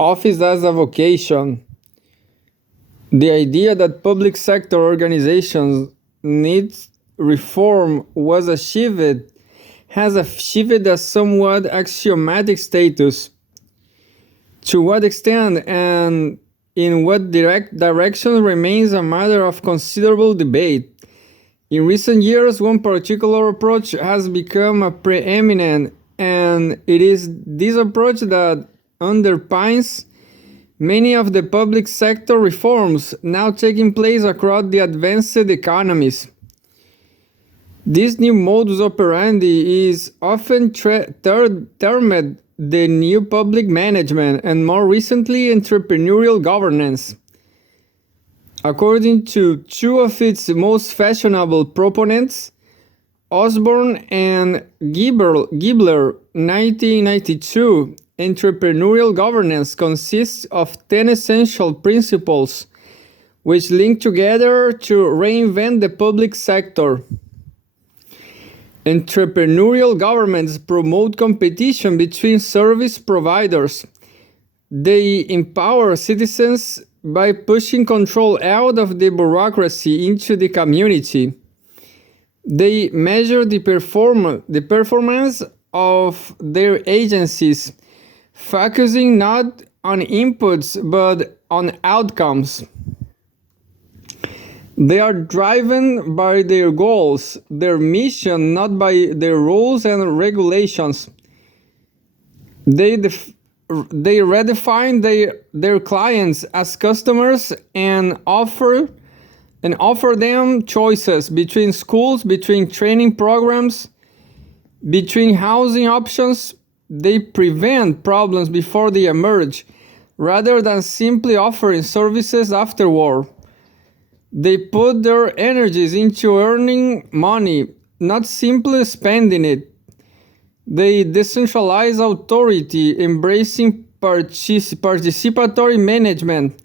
Office as a vocation. The idea that public sector organizations need reform has achieved a somewhat axiomatic status. To what extent and in what direction remains a matter of considerable debate. In recent years, one particular approach has become a preeminent, and it is this approach that underpins many of the public sector reforms now taking place across the advanced economies. This new modus operandi is often termed the new public management and more recently entrepreneurial governance. According to two of its most fashionable proponents, Osborne and Gibler, 1992, entrepreneurial governance consists of 10 essential principles which link together to reinvent the public sector. Entrepreneurial governments promote competition between service providers. They empower citizens by pushing control out of the bureaucracy into the community. They measure the performance of their agencies, focusing not on inputs but on outcomes. They are driven by their goals, their mission, not by their rules and regulations. They redefine their clients as customers and offer them choices between schools, between training programs, between housing options. They prevent problems before they emerge, rather than simply offering services afterward. They put their energies into earning money, not simply spending it. They decentralize authority, embracing participatory management.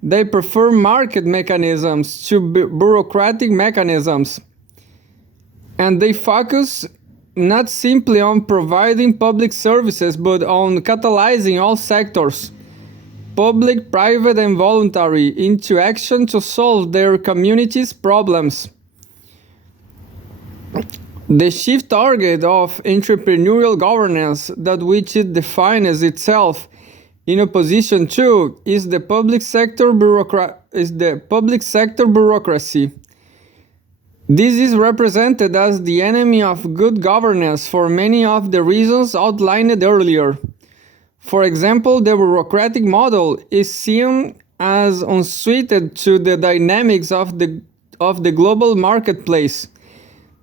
They prefer market mechanisms to bureaucratic mechanisms. And they focus not simply on providing public services, but on catalyzing all sectors, public, private, and voluntary, into action to solve their community's problems. The chief target of entrepreneurial governance, that which it defines itself in opposition to, is the public sector bureaucracy. This is represented as the enemy of good governance for many of the reasons outlined earlier. For example, the bureaucratic model is seen as unsuited to the dynamics of the global marketplace,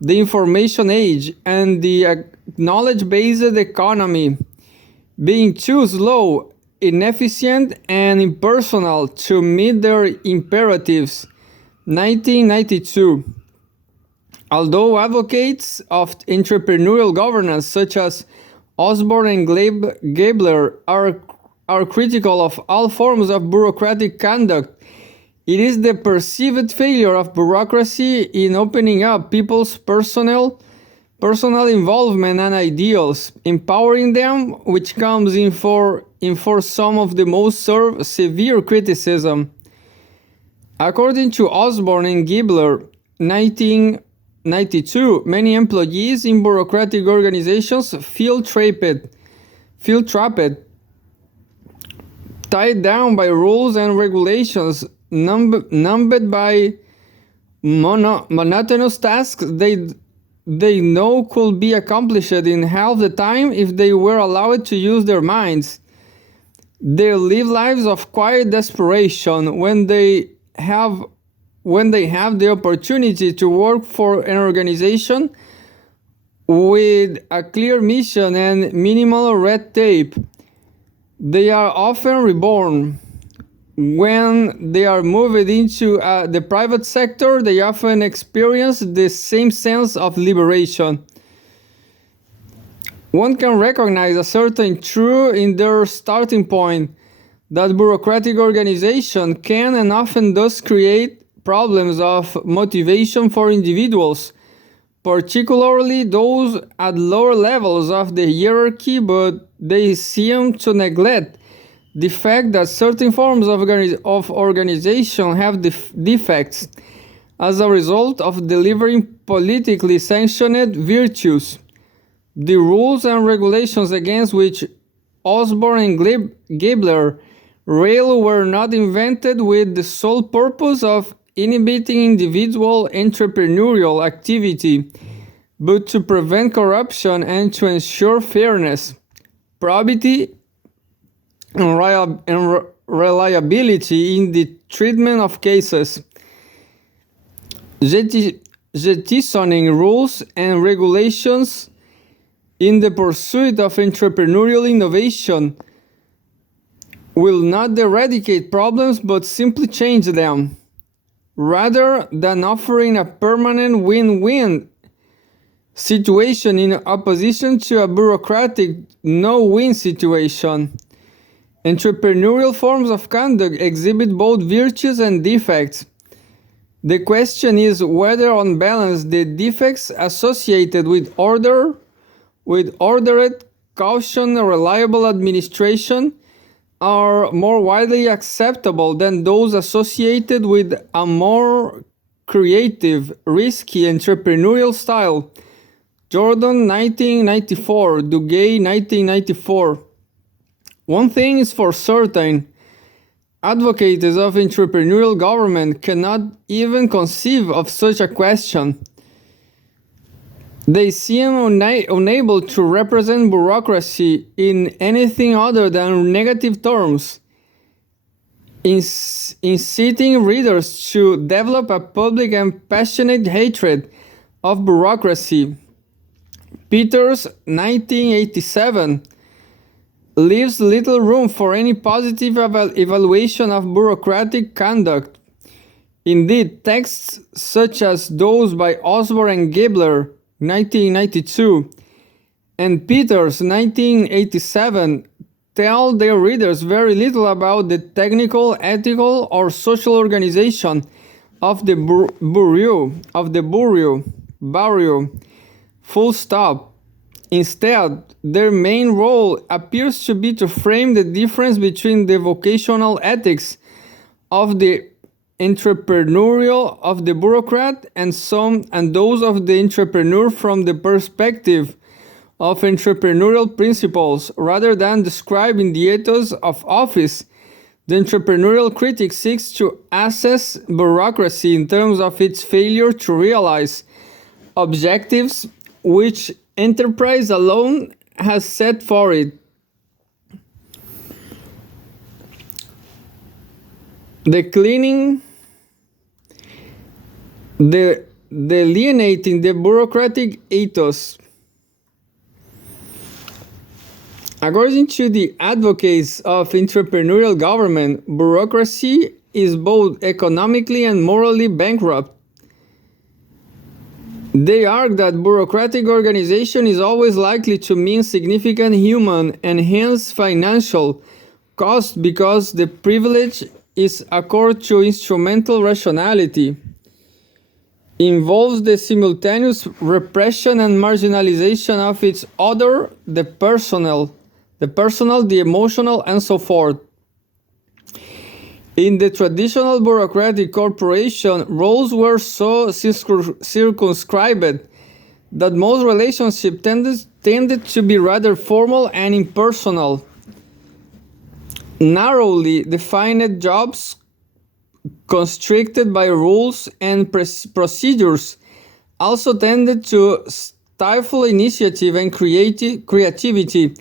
the information age, and the knowledge-based economy, being too slow, inefficient, and impersonal to meet their imperatives. 1992. Although advocates of entrepreneurial governance such as Osborne and Gabler are critical of all forms of bureaucratic conduct, it is the perceived failure of bureaucracy in opening up people's personal involvement and ideals, empowering them, which comes in for some of the most severe criticism. According to Osborne and Gibler, 1992, many employees in bureaucratic organizations feel trapped, tied down by rules and regulations, numbed by monotonous tasks they know could be accomplished in half the time if they were allowed to use their minds. They live lives of quiet desperation when they have the opportunity to work for an organization with a clear mission and minimal red tape. They are often reborn. When they are moved into the private sector, they often experience the same sense of liberation. One can recognize a certain truth in their starting point, that bureaucratic organization can and often does create problems of motivation for individuals, particularly those at lower levels of the hierarchy, but they seem to neglect the fact that certain forms of organization have defects as a result of delivering politically sanctioned virtues. The rules and regulations against which Osborne and Gabler rail were not invented with the sole purpose of inhibiting individual entrepreneurial activity, but to prevent corruption and to ensure fairness, probity, and reliability in the treatment of cases. Jettisoning rules and regulations in the pursuit of entrepreneurial innovation will not eradicate problems but simply change them, rather than offering a permanent win-win situation in opposition to a bureaucratic no-win situation. Entrepreneurial forms of conduct exhibit both virtues and defects. The question is whether, on balance, the defects associated with ordered caution and reliable administration are more widely acceptable than those associated with a more creative, risky entrepreneurial style. Jordan, 1994, Duguay, 1994. One thing is for certain: advocates of entrepreneurial government cannot even conceive of such a question. They seem unable to represent bureaucracy in anything other than negative terms, inciting readers to develop a public and passionate hatred of bureaucracy. Peters, 1987, leaves little room for any positive evaluation of bureaucratic conduct. Indeed, texts such as those by Osborne and Gabler, 1992, and Peters, 1987, tell their readers very little about the technical, ethical, or social organization of the Bureau. Full stop. Instead, their main role appears to be to frame the difference between the vocational ethics of the entrepreneurial of the bureaucrat and those of the entrepreneur from the perspective of entrepreneurial principles, rather than describing the ethos of office. The entrepreneurial critic seeks to assess bureaucracy in terms of its failure to realize objectives which enterprise alone has set for it. Delineating the bureaucratic ethos. According to the advocates of entrepreneurial government, bureaucracy is both economically and morally bankrupt. They argue that bureaucratic organization is always likely to mean significant human and hence financial cost because the privilege is accorded to instrumental rationality, involves the simultaneous repression and marginalization of its other, the personal, the emotional, and so forth. In the traditional bureaucratic corporation, roles were so circumscribed that most relationships tended to be rather formal and impersonal. Narrowly defined jobs constricted by rules and procedures also tended to stifle initiative and creativity,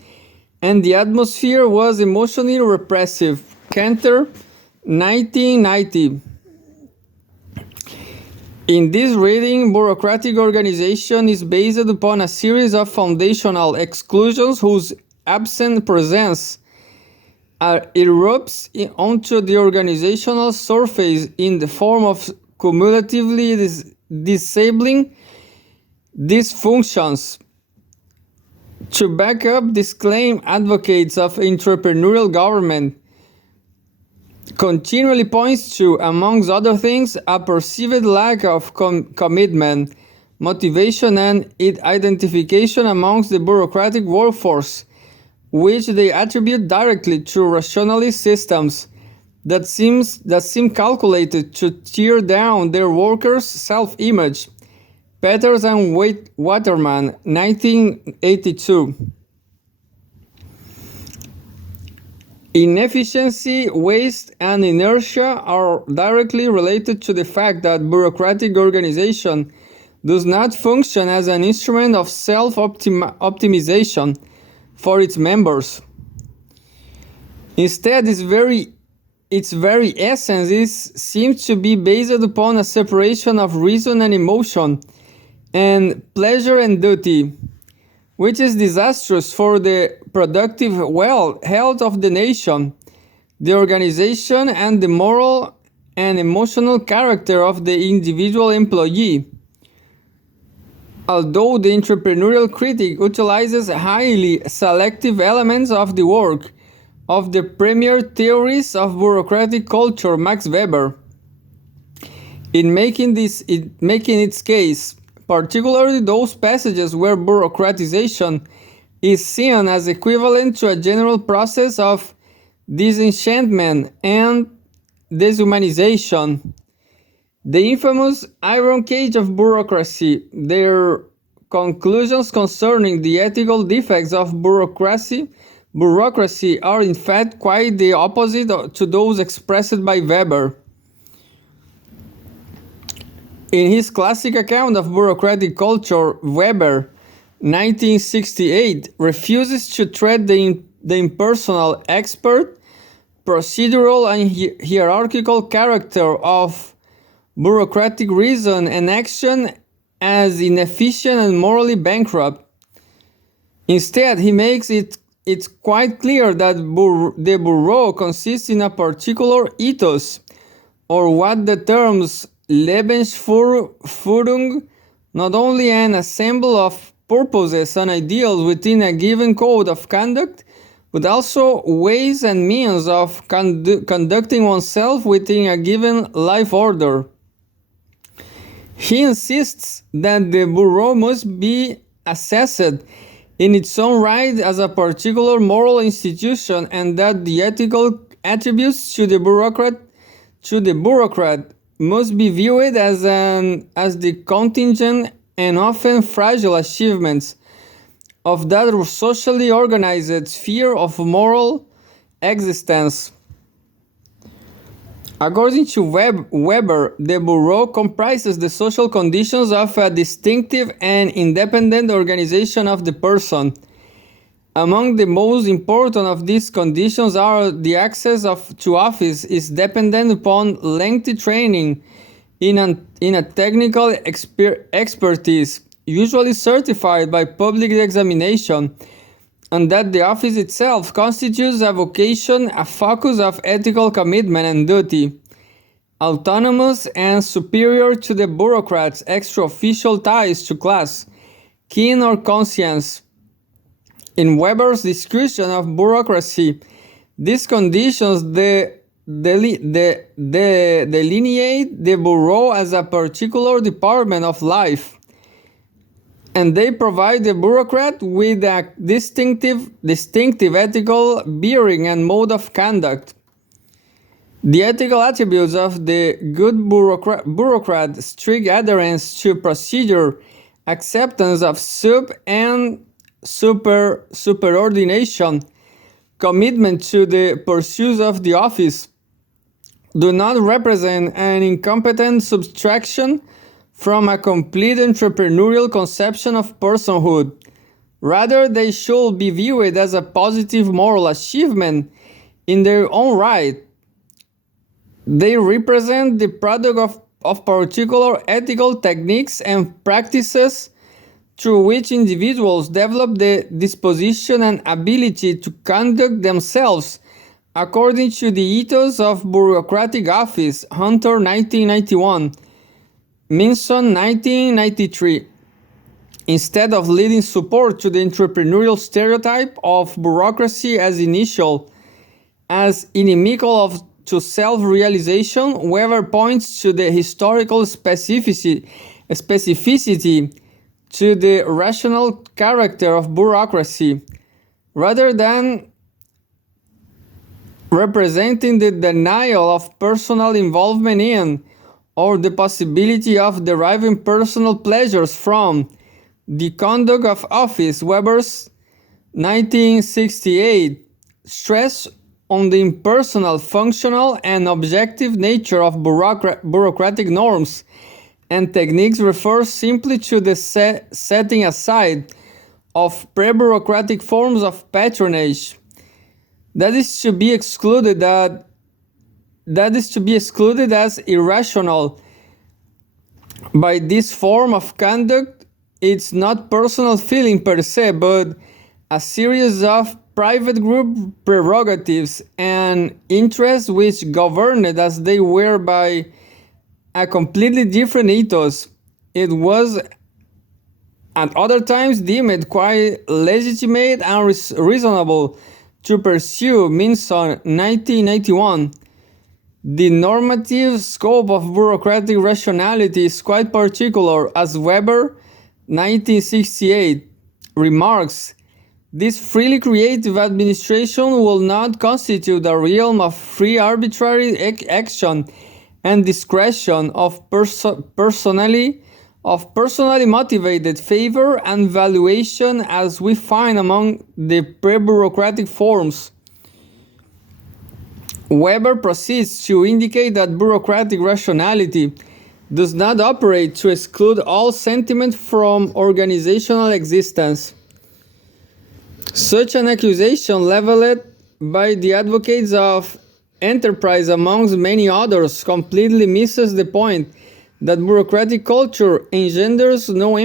and the atmosphere was emotionally repressive. Cantor, 1990. In this reading, bureaucratic organization is based upon a series of foundational exclusions whose absent presence erupts onto the organizational surface in the form of cumulatively disabling dysfunctions. To back up this claim, advocates of entrepreneurial government continually points to, amongst other things, a perceived lack of commitment, motivation, and identification amongst the bureaucratic workforce, which they attribute directly to rationalist systems that seem calculated to tear down their workers' self-image. Peters and Waterman, 1982. Inefficiency, waste, and inertia are directly related to the fact that bureaucratic organization does not function as an instrument of self-optimization for its members. Instead, its very essence seems to be based upon a separation of reason and emotion, and pleasure and duty, which is disastrous for the productive health of the nation, the organization, and the moral and emotional character of the individual employee. Although the entrepreneurial critic utilizes highly selective elements of the work of the premier theorist of bureaucratic culture, Max Weber, in making its case, particularly those passages where bureaucratization is seen as equivalent to a general process of disenchantment and deshumanization. The infamous Iron Cage of bureaucracy, their conclusions concerning the ethical defects of bureaucracy are in fact quite the opposite to those expressed by Weber. In his classic account of bureaucratic culture, Weber, 1968, refuses to treat the impersonal, expert, procedural, and hierarchical character of bureaucratic reason and action as inefficient and morally bankrupt. Instead, he makes it quite clear that the bureau consists in a particular ethos, or what the terms Lebensführung, not only an ensemble of purposes and ideals within a given code of conduct, but also ways and means of conducting oneself within a given life order. He insists that the bureau must be assessed in its own right as a particular moral institution, and that the ethical attributes to the bureaucrat must be viewed as the contingent and often fragile achievements of that socially organized sphere of moral existence. According to Weber, the bureau comprises the social conditions of a distinctive and independent organization of the person. Among the most important of these conditions are the access to office is dependent upon lengthy training in a technical expertise, usually certified by public examination, and that the office itself constitutes a vocation, a focus of ethical commitment and duty, autonomous and superior to the bureaucrat's extra-official ties to class, kin, or conscience. In Weber's description of bureaucracy, these conditions delineate the bureau as a particular department of life, and they provide the bureaucrat with a distinctive ethical bearing and mode of conduct. The ethical attributes of the good bureaucrat: strict adherence to procedure, acceptance of and superordination, commitment to the pursuits of the office, do not represent an incompetent subtraction from a complete entrepreneurial conception of personhood. Rather, they should be viewed as a positive moral achievement in their own right. They represent the product of particular ethical techniques and practices through which individuals develop the disposition and ability to conduct themselves according to the ethos of bureaucratic office, Hunter, 1991, Minson, 1993. Instead of leading support to the entrepreneurial stereotype of bureaucracy as inimical to self-realization, Weber points to the historical specificity to the rational character of bureaucracy, rather than representing the denial of personal involvement in or the possibility of deriving personal pleasures from the conduct of office. Weber's 1968 stress on the impersonal, functional, and objective nature of bureaucratic norms and techniques refers simply to the setting aside of pre-bureaucratic forms of patronage that is to be excluded as irrational. By this form of conduct, it's not personal feeling per se, but a series of private group prerogatives and interests which governed as they were by a completely different ethos. It was at other times deemed quite legitimate and reasonable to pursue. Minson, 1981. The normative scope of bureaucratic rationality is quite particular, as Weber, 1968, remarks. This freely creative administration will not constitute a realm of free arbitrary action and discretion of personally motivated favor and valuation as we find among the pre-bureaucratic forms. Weber proceeds to indicate that bureaucratic rationality does not operate to exclude all sentiment from organizational existence. Such an accusation leveled by the advocates of enterprise amongst many others completely misses the point that bureaucratic culture engenders no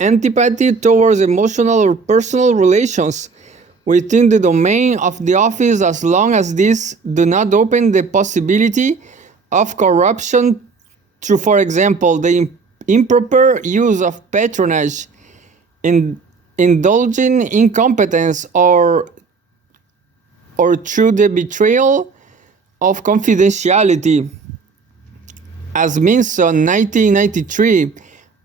antipathy towards emotional or personal relations within the domain of the office as long as these do not open the possibility of corruption through, for example, the improper use of patronage, indulging incompetence, or through the betrayal of confidentiality. As Minson, 1993,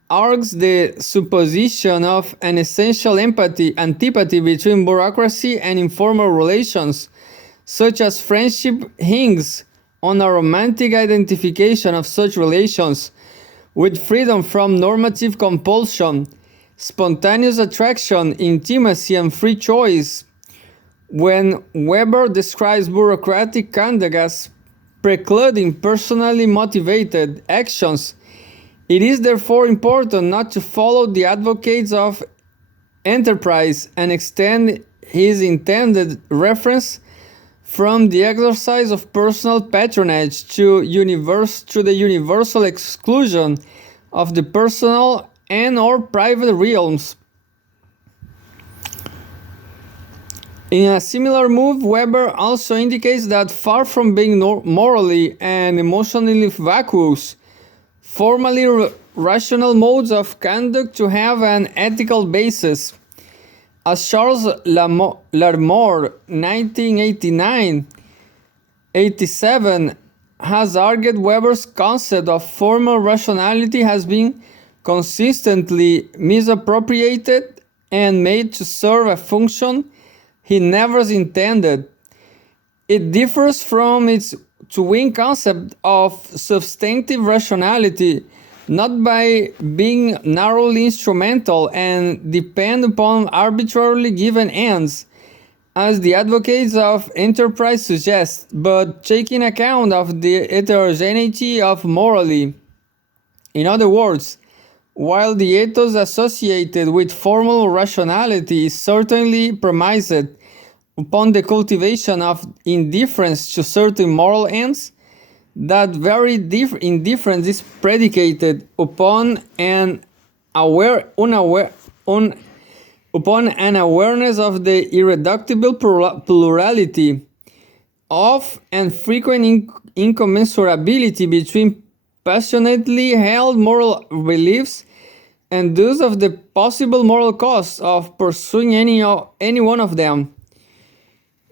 argues the supposition of an essential antipathy between bureaucracy and informal relations, such as friendship, hinges on a romantic identification of such relations with freedom from normative compulsion, spontaneous attraction, intimacy, and free choice. When Weber describes bureaucratic conduct as precluding personally motivated actions, it is therefore important not to follow the advocates of enterprise and extend his intended reference from the exercise of personal patronage to the universal exclusion of the personal and or private realms. In a similar move, Weber also indicates that far from being morally and emotionally vacuous, formally rational modes of conduct to have an ethical basis. As Charles Larmor, 1989-87, has argued, Weber's concept of formal rationality has been consistently misappropriated and made to serve a function he never intended. It differs from its twin concept of substantive rationality, not by being narrowly instrumental and depend upon arbitrarily given ends, as the advocates of enterprise suggest, but taking account of the heterogeneity of morally. In other words, while the ethos associated with formal rationality is certainly premised upon the cultivation of indifference to certain moral ends, that very indifference is predicated upon an awareness of the irreducible plurality of and frequent incommensurability between passionately held moral beliefs and those of the possible moral costs of pursuing any one of them.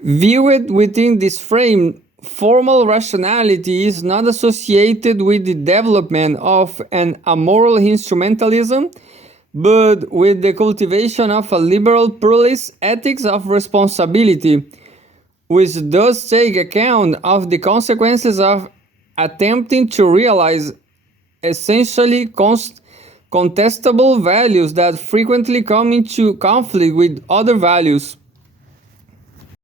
Viewed within this frame, formal rationality is not associated with the development of an amoral instrumentalism, but with the cultivation of a liberal pluralist ethics of responsibility, which does take account of the consequences of attempting to realize essentially contestable values that frequently come into conflict with other values.